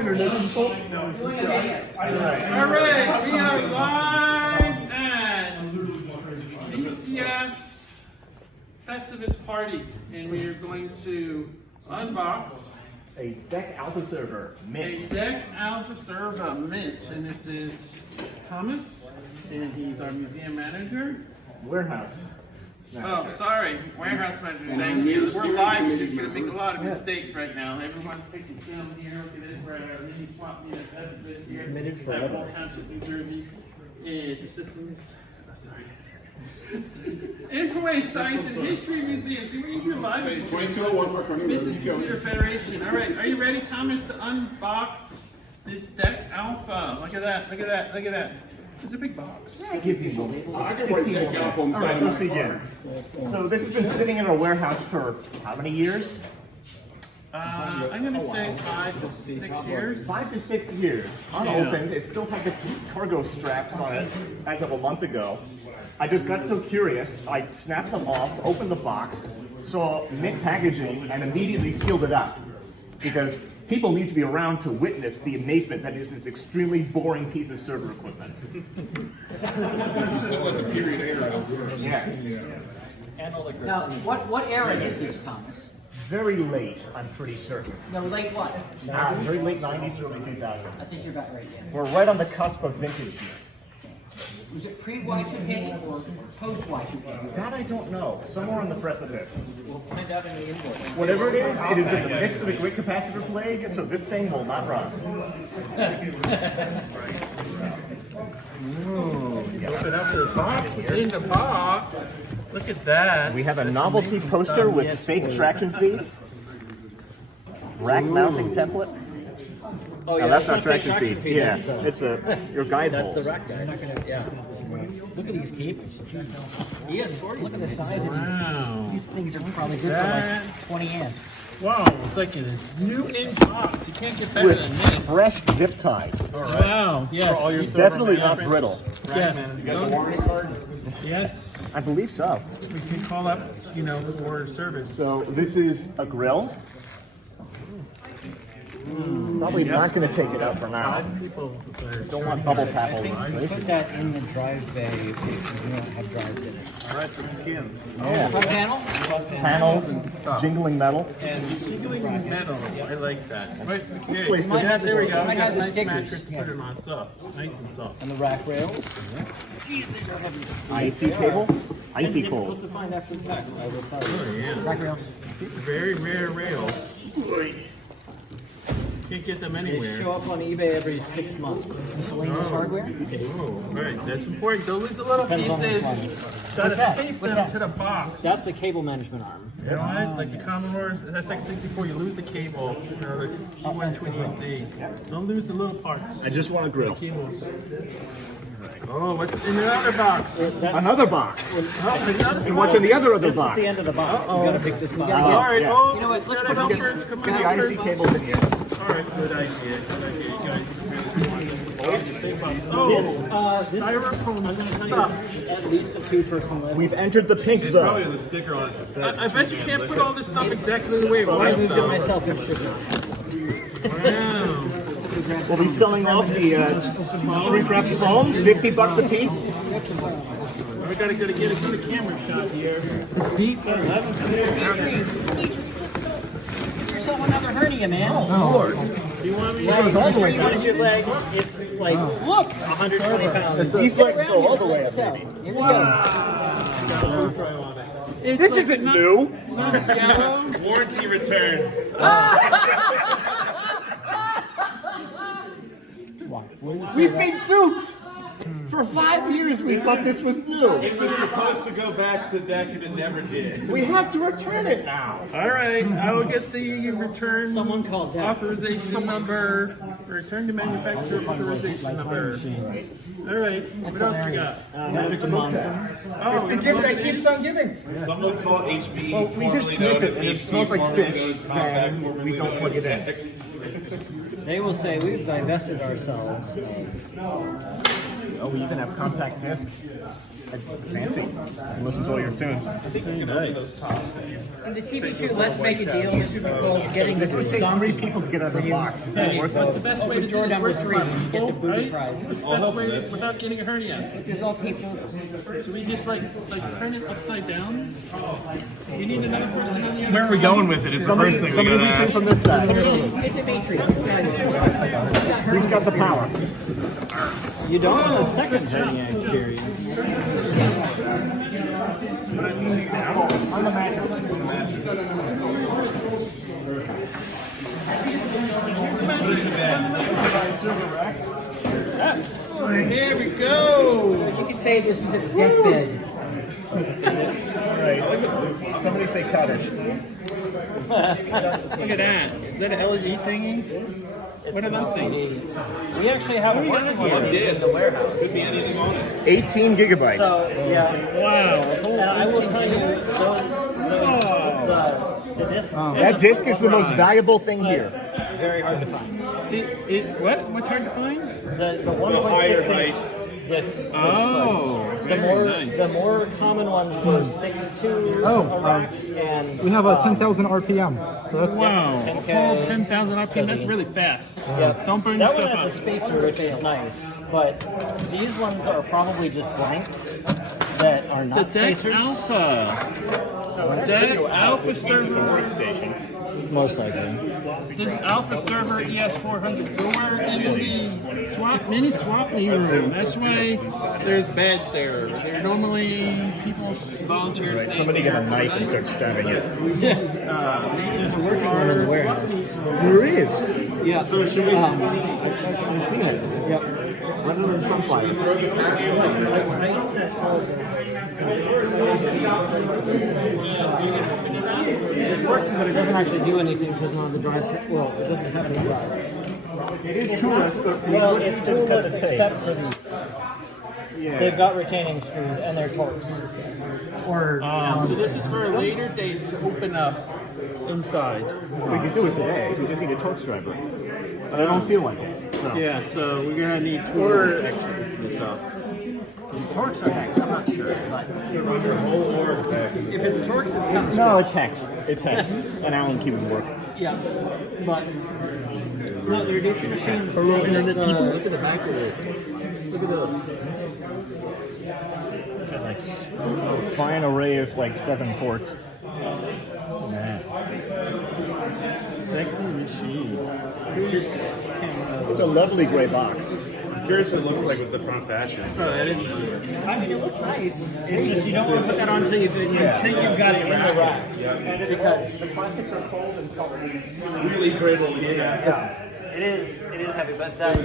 All right, we are live at VCF's Festivus party, and we are going to unbox a DEC AlphaServer Mint. A DEC AlphaServer Mint, and this is Thomas, and he's our museum manager. Warehouse manager. Oh, sorry, warehouse manager. Thank you. We're live. We're just going to make a lot of mistakes right now. Everyone's picking film here. Look at this. We're at our mini swap meet at Festivus here. Committed at forever. Old Township, New Jersey. The systems. Sorry. Information Science and History Museum. See what you do live. 2201 Vintage Computer Federation. All right, are you ready, Thomas, to unbox this DEC Alpha? Look at that. Look at that. Look at that. It's a big box. All right, let's begin. So this has been sitting in our warehouse for how many years? I'm going to say 5 to 6 years. 5 to 6 years. Unopened. It still had the cargo straps on it as of a month ago. I just got so curious, I snapped them off, opened the box, saw mint packaging, and immediately sealed it up. Because people need to be around to witness the amazement that is this extremely boring piece of server equipment. Still at the period era. Yes. Now, what era is this, Thomas? Very late, I'm pretty certain. No, late what? Very late 90s, early 2000s. I think you're about right, yeah. We're right on the cusp of vintage here. Was it pre-Y2K or post-Y2K? That I don't know. Somewhere on the precipice. We'll find out in the invoice. Whatever it is in the midst of the Great Capacitor Plague, so this thing will not run. Open up the box. In the box. Look at that. We have a novelty poster with fake traction feed, rack mounting template. Oh, yeah, No, that's not fake traction feed. Yeah, it's your guide That's bolts. the rack guy. Yeah. Look at these cables. ES40. Look at the size of Wow. these. These things are probably good for like 20 amps. Wow, it's like a new in box. You can't get better With than this. fresh zip ties. Wow. Yes. Definitely not brittle. Yes. You got the warranty card? Yes. I believe so. We can call up, for service. So this is a grill. Probably not going to take it out for now. Don't want bubble pap all over the place. Put that in the drive bay if you don't have drives in it. All right, some skins. Front panel? Panels, jingling metal. And jiggling metal. I like that. Right, okay. place it. Yeah, there we go. Might We got have a the nice stickers. mattress to put it on. Soft. Nice and soft. And the rack rails. Icy cable, icy cold. To find after the fact. I will tell you. Rack rails. Very rare rails. Can't get them They anywhere. show up on eBay every 6 months. Miscellaneous hardware? Oh, all right, that's important. Don't lose the little Depends on pieces. which one. Gotta What's that? tape What's them that? to the box. That's the cable management arm. You know what? Like the Commodore's SX64, you lose the cable. The C128D. Don't lose the little parts. I just want a grill. Cables. Oh, what's in the other box? Another box. Another And what's in the other This box? is the end of the box. You gotta pick this box. All right. Yeah. Oh, You know what, let's gotta put help these- first. Come Get on, the icy first. cables in here. All right, good idea. Good idea. You guys really smart. Oh, This styrofoam stuff. is at least a 2-person lift. We've entered the pink zone. There's a sticker on it that I bet you can't put all this stuff exactly the way it I was, moved it though. myself and shipped it. Wow. We'll be selling off the shrink wrap foam, $50 a piece. We gotta get a good camera shot here. You're selling another hernia, man. Do you want me Yeah, to all the way you want your leg, it's like Look! 120 pounds. These legs go all the way up, Here baby. we go. This isn't new. yellow? warranty return. We've been duped. For 5 years, we thought this was new. It was supposed to go back to DEC and it never did. We have to return it now. All right, I will get the return Someone called that. authorization number. Return to manufacturer authorization number. All right, what else we got? Magic Monson. Oh, It's the gift that keeps on giving. Someone called HB. Well, we just formerly sniff known it as and it HB, smells like formerly fish, known as Compaq, then formerly we don't known plug as it in. DEC. They will say we've divested ourselves of Oh, we even have compact disc. Fancy. Listen to all your tunes. Nice. And the TV show Let's Make a Deal, Mr. McCall, getting This would take 3 people to get out of the box. Is that worth The it? best way to do Door this, number we're 3, smart you get the people, booby right? prize. What's the best way without getting a hernia? Look, there's all tape over. So we just like turn it upside down. We need another person on the other Where are we going with it? Is the first thing we Somebody gotta reach in ask. from this side. Get Dimitri. This guy. He's got the power. You don't have a second hernia experience. On the mattress. Here we go. You could say this is its deathbed. Right. Somebody say cottage. Look at that. Is that an LED thingy? What are those things? We actually have a one here in the warehouse. Could be anything on it. 18 gigabytes. So, yeah. Wow. And I will tell you, the disc That disc is the most valuable thing here. is very hard to find. What? What's hard to find? The The higher 1.6 height. discs. Oh, very The nice. more common ones were 6.2 Oh, rack and We have a 10,000 RPM, so that's Wow. 10K. 10,000 RPM. That's really fast. Yeah. Don't burn your That one stuff has a up. spacer, which is nice, but these ones are probably just blanks that are It's not a DEC spacers. Alpha. DEC AlphaServer. Workstation. Most likely. This AlphaServer ES400. So we're in the mini swap meet room. That's why there's beds there. There normally people volunteers. Right. stay Somebody get there. a knife and start stabbing it. There's a working one in the warehouse. There is. Yeah. So should we? I've seen it. Yep. Rather than sunflower. It's working, but it doesn't actually do anything because none of the drives. Well, it doesn't have any drives. It is toolless, but we Well, would it's just cut toolless the tape. except for these. They've got retaining screws and they're Torx. Or So this is for a later date to open up inside. We could do it today. We just need a Torx driver. But I don't feel like it. So. Yeah, so we're gonna need two extra this up. Torx or hex? I'm not sure. But if it's Torx, it's kind of No, it's hex. It's hex. An Allen key would work. yeah. But no, they're decent machines. Look at the back of it. Look at the fine array of like 7 ports. Nah. Sexy machine. It's a lovely gray box. I'm curious what it looks like with the front fashion. Oh, that is. I mean, it looks nice. It's just you don't want to put that on until you've got it in the rack. And it's because the plastics are cold and covered. Really brittle, yeah. It is heavy, but that